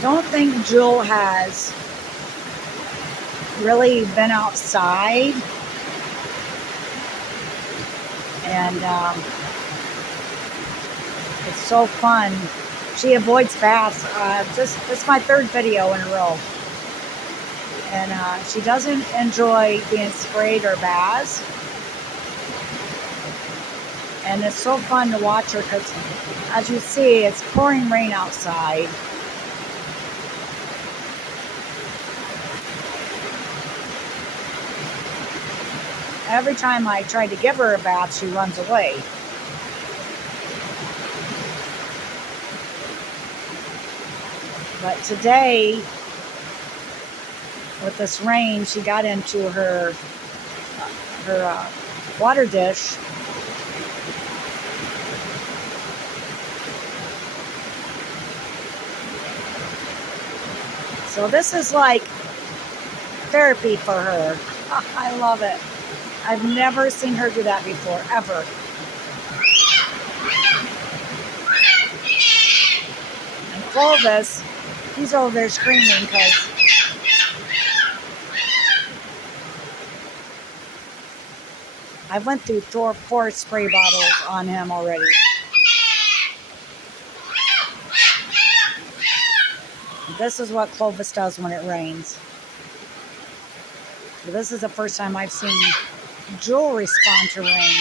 don't think Jewel has really been outside, and it's so fun. She avoids baths. This is my third video in a row, and she doesn't enjoy being sprayed or baths. And it's so fun to watch her because, as you see, it's pouring rain outside. Every time I try to give her a bath, she runs away. But today, with this rain, she got into her water dish. So this is like therapy for her. I love it. I've never seen her do that before, ever. And Clovis, he's over there screaming because I went through 4 spray bottles on him already. This is what Clovis does when it rains. This is the first time I've seen Jewel respond to rain.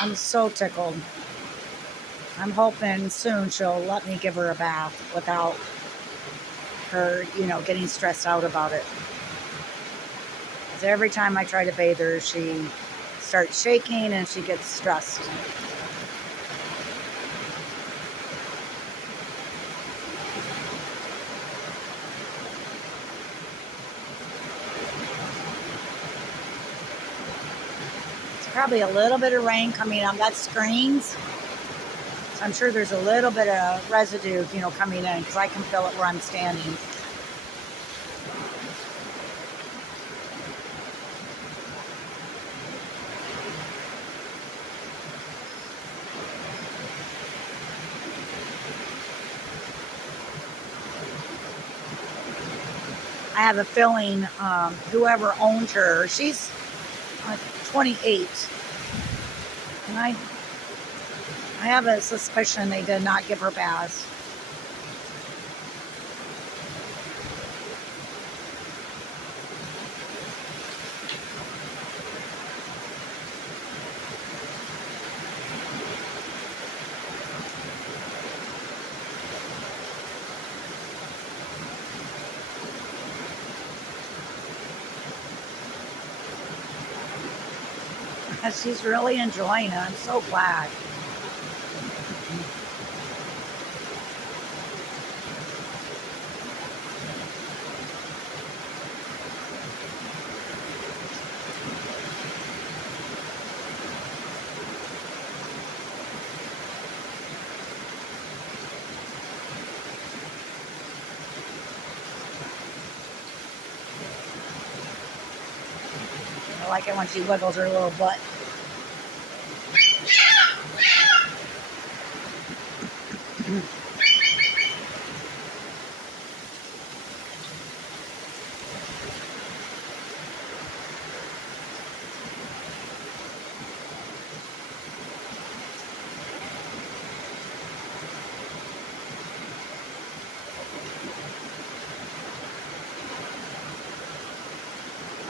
I'm so tickled. I'm hoping soon she'll let me give her a bath without her, getting stressed out about it. Because every time I try to bathe her, she starts shaking and she gets stressed. Probably a little bit of rain coming on that screens. So I'm sure there's a little bit of residue, coming in because I can feel it where I'm standing. I have a feeling whoever owned her, she's 28, and I have a suspicion they did not give her baths. She's really enjoying it. I'm so glad. I like it when she wiggles her little butt.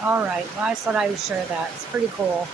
All right, well, I thought I would share that. It's pretty cool.